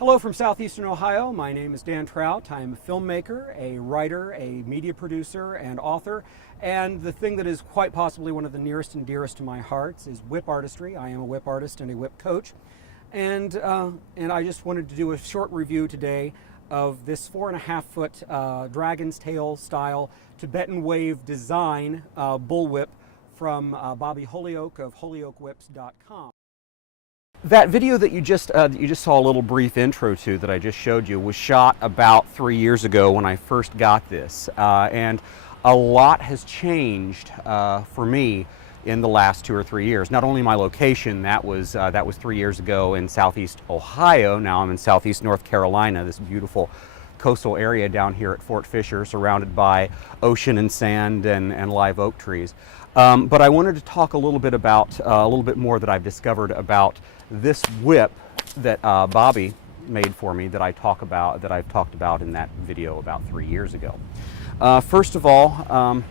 Hello from southeastern Ohio. My name is Dan Trout. I am a filmmaker, a writer, a media producer, and author. And the thing that is quite possibly one of the nearest and dearest to my hearts is whip artistry. I am a whip artist and a whip coach. And I just wanted to do a short review today of this 4.5-foot dragon's tail style Tibetan wave design bullwhip from Bobby Holyoke of hollyoakewhips.com. That video that you just saw a little brief intro to that I just showed you was shot about 3 years ago when I first got this, and a lot has changed for me in the last 2 or 3 years. Not only my location, that was 3 years ago in southeast Ohio. Now I'm in southeast North Carolina, this beautiful coastal area down here at Fort Fisher, surrounded by ocean and sand and live oak trees. But I wanted to talk a little bit more that I've discovered about this whip that Bobby made for me that I've talked about in that video about 3 years ago. First of all,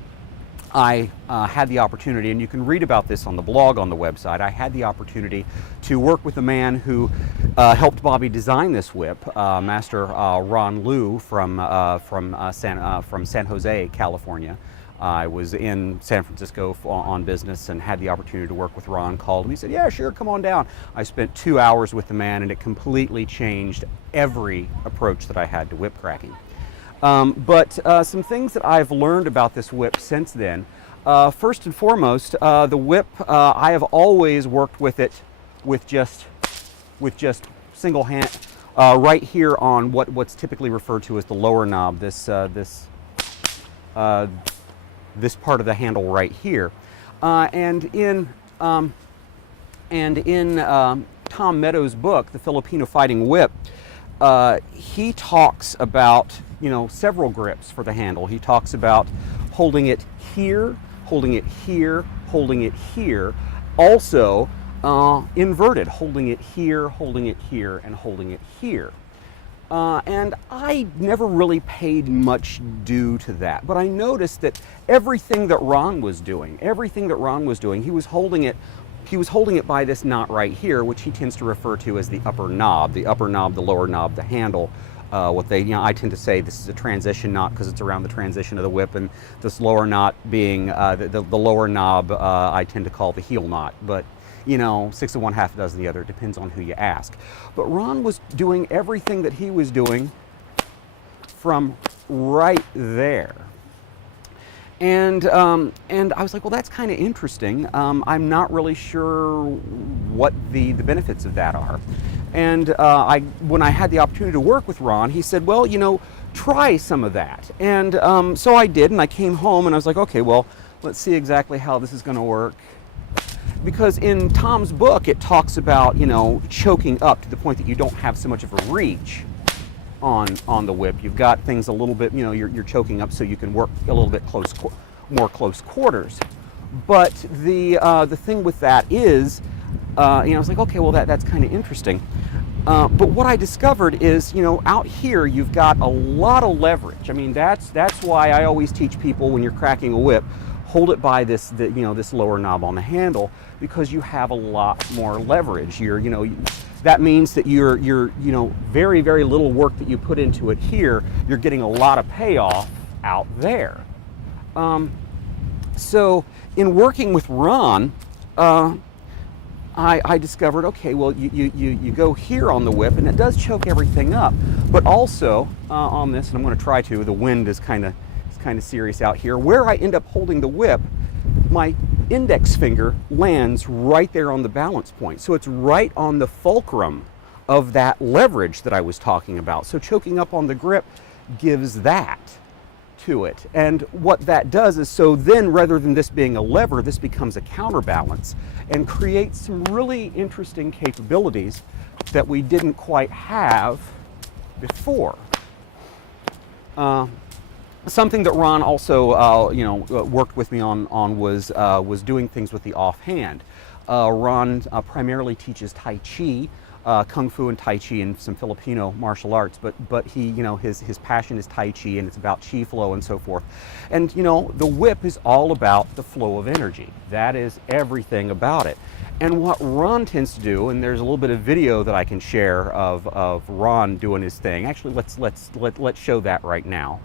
I had the opportunity, and you can read about this on the blog on the website, I had the opportunity to work with a man who helped Bobby design this whip, Master Ron Liu from San Jose, California. I was in San Francisco on business and had the opportunity to work with Ron. Called him. He said, "Yeah, sure, come on down." I spent 2 hours with the man, and it completely changed every approach that I had to whip cracking. But some things that I've learned about this whip since then. First and foremost, the whip, I have always worked with it with just single hand, right here on what's typically referred to as the lower knob. This part of the handle right here, and in Tom Meadows' book, The Filipino Fighting Whip, he talks about several grips for the handle. He talks about holding it here, holding it here, holding it here. Also inverted, holding it here, and holding it here. And I never really paid much due to that, but I noticed that everything that Ron was doing, he was holding it by this knot right here, which he tends to refer to as the upper knob, the lower knob, the handle. I tend to say this is a transition knot because it's around the transition of the whip, and this lower knot being the lower knob, I tend to call the heel knot. But 6 of one, half a dozen the other. It depends on who you ask. But Ron was doing everything that he was doing from right there. And I was like, well, that's kind of interesting. I'm not really sure what the benefits of that are. And when I had the opportunity to work with Ron, he said, well, try some of that. And so I did, and I came home and I was like, okay, well, let's see exactly how this is going to work. Because in Tom's book, it talks about, choking up to the point that you don't have so much of a reach on the whip. You've got things a little bit, you're choking up so you can work a little bit more close quarters. But the thing with that is, I was like, okay, well, that's kind of interesting. But what I discovered is, out here you've got a lot of leverage. I mean, that's why I always teach people when you're cracking a whip, hold it by this lower knob on the handle, because you have a lot more leverage. That means that you're very, very little work that you put into it here, you're getting a lot of payoff out there. So in working with Ron, I discovered, okay, well, you go here on the whip, and it does choke everything up, but also on this, and I'm going to try to, the wind is kind of serious out here, where I end up holding the whip, my index finger lands right there on the balance point. So it's right on the fulcrum of that leverage that I was talking about. So choking up on the grip gives that to it. And what that does is, so then rather than this being a lever, this becomes a counterbalance and creates some really interesting capabilities that we didn't quite have before. Something that Ron also, worked with me on was doing things with the offhand. Ron primarily teaches Tai Chi, Kung Fu and Tai Chi and some Filipino martial arts, but he, you know, his passion is Tai Chi, and it's about Chi flow and so forth. And you know, the whip is all about the flow of energy. That is everything about it. And what Ron tends to do, and there's a little bit of video that I can share of Ron doing his thing. Actually, let's show that right now.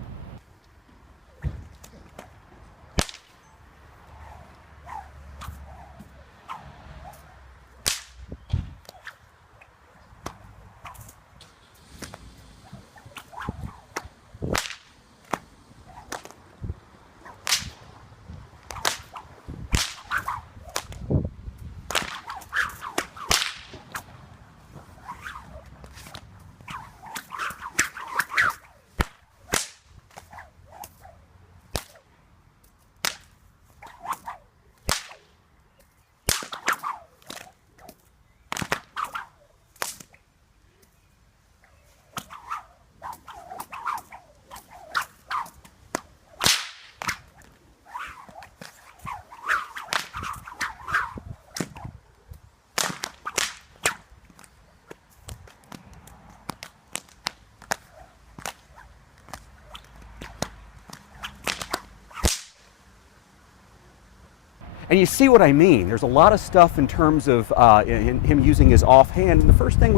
And you see what I mean. There's a lot of stuff in terms of him using his offhand. And the first thing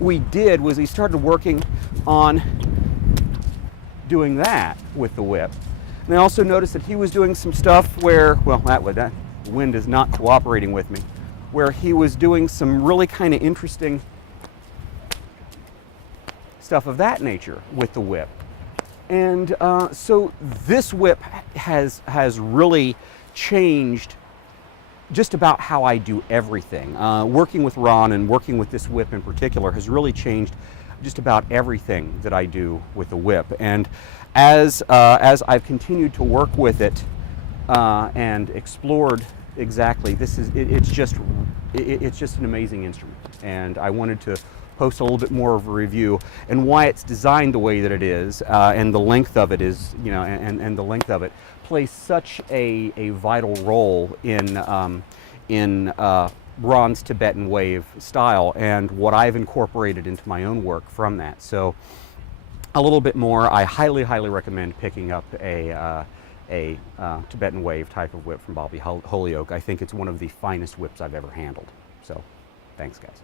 we did was he started working on doing that with the whip. And I also noticed that he was doing some stuff where, well, that wind is not cooperating with me, where he was doing some really kind of interesting stuff of that nature with the whip. And so this whip has really changed just about how I do everything. Working with Ron and working with this whip in particular has really changed just about everything that I do with the whip. And as I've continued to work with it and explored exactly, it's just an amazing instrument. And I wanted to post a little bit more of a review and why it's designed the way that it is, and the length of it is, you know, and the length of it plays such a vital role in Ron's Tibetan wave style and what I've incorporated into my own work from that. So a little bit more, I highly recommend picking up a Tibetan wave type of whip from Bobby Holyoke. I think it's one of the finest whips I've ever handled. So thanks, guys.